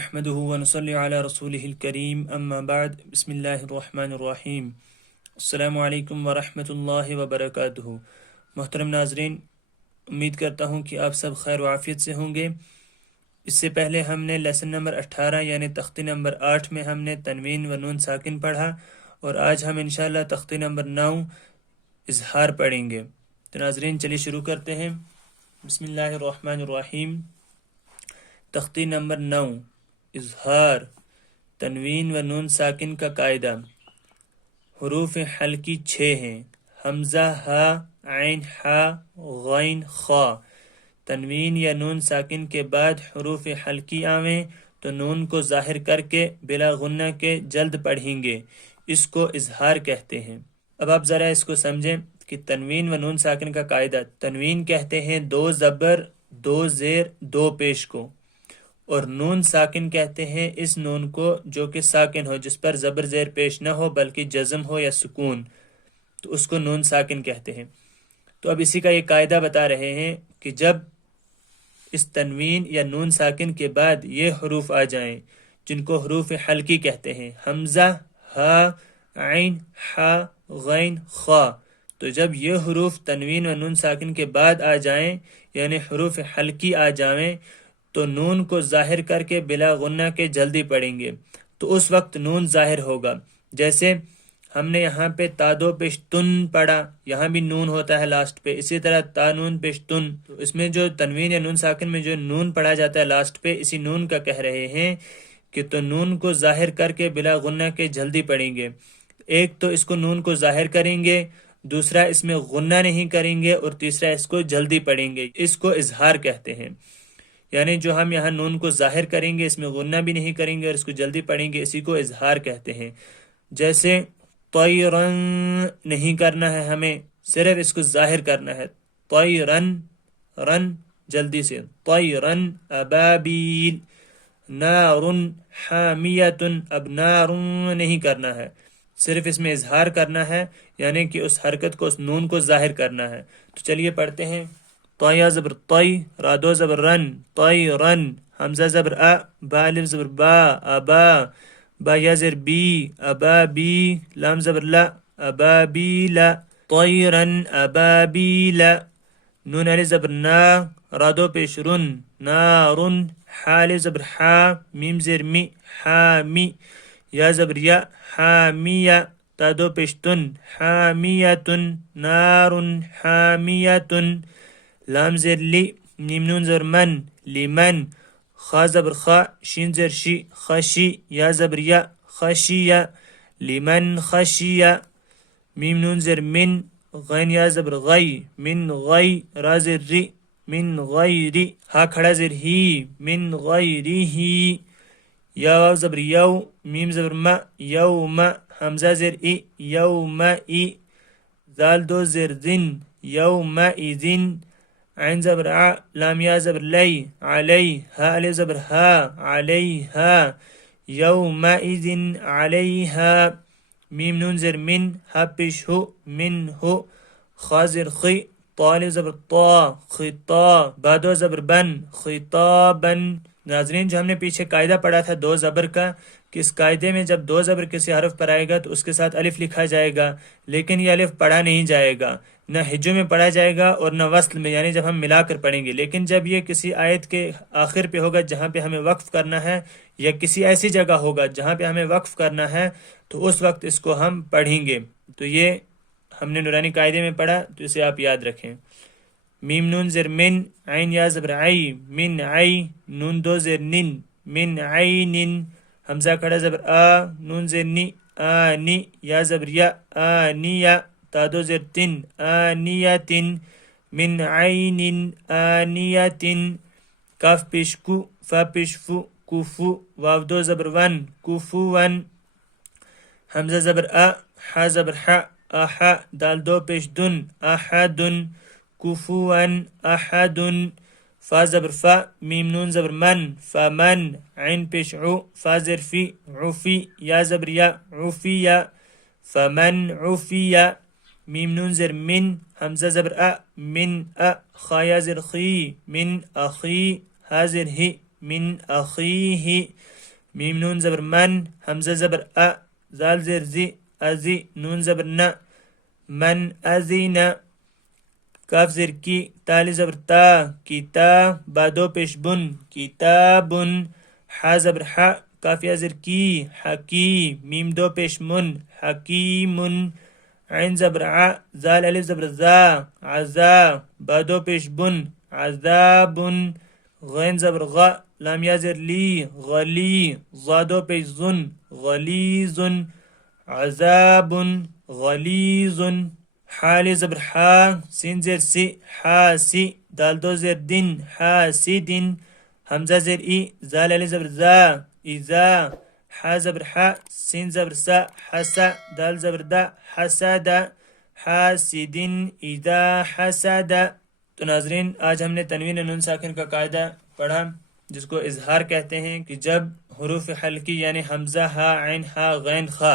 نحمده ونصلي على رسوله الكريم اما بعد بسم الله الرحمن الرحیم السلام علیکم ورحمۃ اللہ وبرکاتہ۔ محترم ناظرین، امید کرتا ہوں کہ آپ سب خیر و عافیت سے ہوں گے۔ اس سے پہلے ہم نے لیسن نمبر 18 یعنی تختی نمبر 8 میں ہم نے تنوین و نون ساکن پڑھا، اور آج ہم انشاءاللہ تختی نمبر 9 اظہار پڑھیں گے۔ تو ناظرین چلیے شروع کرتے ہیں۔ بسم اللہ الرحمن الرحیم۔ تختی نمبر 9 اظہار، تنوین و نون ساکن کا قاعدہ۔ حروف حلقی 6 ہیں: حمزہ، ہا، عین، حا، غین، خا۔ تنوین یا نون ساکن کے بعد حروف حلقی آویں تو نون کو ظاہر کر کے بلا غنہ کے جلد پڑھیں گے، اس کو اظہار کہتے ہیں۔ اب آپ ذرا اس کو سمجھیں کہ تنوین و نون ساکن کا قاعدہ۔ تنوین کہتے ہیں 2 زبر 2 زیر 2 پیش کو، اور نون ساکن کہتے ہیں اس نون کو جو کہ ساکن ہو، جس پر زبر زیر پیش نہ ہو بلکہ جزم ہو یا سکون، تو اس کو نون ساکن کہتے ہیں۔ تو اب اسی کا یہ قاعدہ بتا رہے ہیں کہ جب اس تنوین یا نون ساکن کے بعد یہ حروف آ جائیں جن کو حروف حلقی کہتے ہیں: حمزہ، ہا، عین، حا، غین، خا، تو جب یہ حروف تنوین و نون ساکن کے بعد آ جائیں یعنی حروف حلقی آ جائیں تو نون کو ظاہر کر کے بلا غنہ کے جلدی پڑھیں گے، تو اس وقت نون ظاہر ہوگا۔ جیسے ہم نے یہاں پہ تا دو پیش تن پڑھا، یہاں بھی نون ہوتا ہے لاسٹ پہ، اسی طرح تا نون پیش تن، تو اس میں جو تنوین یا نون ساکن میں جو نون پڑھا جاتا ہے لاسٹ پہ، اسی نون کا کہہ رہے ہیں کہ تو نون کو ظاہر کر کے بلا غنہ کے جلدی پڑھیں گے۔ ایک تو اس کو نون کو ظاہر کریں گے، دوسرا اس میں غنہ نہیں کریں گے، اور تیسرا اس کو جلدی پڑھیں گے، اس کو اظہار کہتے ہیں۔ یعنی جو ہم یہاں نون کو ظاہر کریں گے، اس میں غنہ بھی نہیں کریں گے اور اس کو جلدی پڑھیں گے، اسی کو اظہار کہتے ہیں۔ جیسے طیرن نہیں کرنا ہے، ہمیں صرف اس کو ظاہر کرنا ہے، طیرن، رن جلدی سے، طیرن ابابیل، نارن حامیۃ، اب نارن نہیں کرنا ہے، صرف اس میں اظہار کرنا ہے، یعنی کہ اس حرکت کو، اس نون کو ظاہر کرنا ہے۔ تو چلیے پڑھتے ہیں۔ طیا زبر طی، را دو زبر رن، طی رن، حمزہ زبر ا، با الف زبر با، ابا، با یا زبر بی، ابا بی، لام زبر لا، ابابیل، طیرن ابابیل، نون الف زبر نا، را دو پیش رن، نارن، حا الف زبر حا، میم زیر می، حامی، یا زبر یا، حامیہ، تا دو پیش تن، حامیۃن، نارن حامیۃن، لام زیر لی، نیم نون زبر من، لمن، خا زبر خا، شین زیر شی، خشی، یا زبر یا، خشیہ، لمن خشیہ، میم نون زیر من، غین یا زبر غی، من غی، را زیر ری، من غیری، ہا کھڑا زیر ہی، من غیری، یا واو زبر یو، میم زبر ما، یوم، حمزہ زیر ای، یوم ای، زال دو زیر زن، یوم ایزن، عین زبر ع، لام یا زبر لی، علی، ہا الف زبر ہا، علیہا، یومئذ علیہا، میم نون زیر من، ہا پیش ہو، من ہو، خا زیر خی، طا الف زبر طا، خطا، با دو زبر بن، خطابن۔ ناظرین جو ہم نے پیچھے قاعدہ پڑھا تھا 2 زبر کا، کہ اس قاعدے میں جب 2 زبر کسی حرف پر آئے گا تو اس کے ساتھ الف لکھا جائے گا، لیکن یہ الف پڑھا نہیں جائے گا، نہ ہجو میں پڑھا جائے گا اور نہ وصل میں، یعنی جب ہم ملا کر پڑھیں گے۔ لیکن جب یہ کسی آیت کے آخر پہ ہوگا جہاں پہ ہمیں وقف کرنا ہے، یا کسی ایسی جگہ ہوگا جہاں پہ ہمیں وقف کرنا ہے، تو اس وقت اس کو ہم پڑھیں گے۔ تو یہ ہم نے نورانی قاعدے میں پڑھا، تو اسے آپ یاد رکھیں۔ میم نون زیر من، عین یا زبر عی، من عی، نون دو زیر نن، من عین، حمزہ کھڑا زبر آ، نون زیر نی، آنی، یا زبر یا، آنیہ، تا دو زیر تن، آنیتن، من عین آنیت، کاف پیش کو، فا پیش فو، کوفو، واو دو زبر ون، کوفون، حمزہ زبر آ، حا زبر حا، آحا، دال دو پیش دن، احدن، کوفون احدن، فا زبر فا، میم نون زبر من، فمن، عین پیش عو، فا زر فی، عفی، یا زبر یا، عفیہ، فمن عفیہ، میم نون زر من، حمزہ زبر ا، من ا، خا یا زر خی، من اخی، ہا زر ہی، من اخیہ، میم نون زبر من، حمزہ زبر ا، زال زیر زی، ازی، نون زبر ن، من ازین، کاف زیر کی، تالی زبر تا، کتا، با دو پیش بن، کتابن، حا زبر ح، کاف یا زیر کی، حکی، میم دو پیش من، حکیمن، عین زبر ع، زال الف زبر زا، عزا، با دو پیش بن، عذابن، غین زبر غ، لام یا زیر لی، غلی، ضا دو پیش زن، غلیظن، عذابن، غلیظن، حالی زبر حا، سین زیر سی، حاسی، دال دو زیر دن، حاسدن، حمزہ زیر ای، زال علی زبر زا، ایزا، حا زبر حا، سین زبر سا، حسا، دال زبر دا، حسد، حاسدن، ایزا حسد۔ تو ناظرین آج ہم نے تنوین نون ساکن کا قاعدہ پڑھا جس کو اظہار کہتے ہیں، کہ جب حروف حلقی یعنی حمزہ، ہا، عین، ہا، غین، خا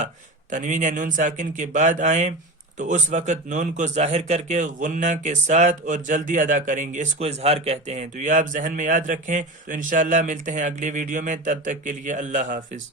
تنوین یا نون ساکن کے بعد آئیں تو اس وقت نون کو ظاہر کر کے غنہ کے ساتھ اور جلدی ادا کریں گے، اس کو اظہار کہتے ہیں۔ تو یہ آپ ذہن میں یاد رکھیں۔ تو انشاءاللہ ملتے ہیں اگلی ویڈیو میں، تب تک کے لیے اللہ حافظ۔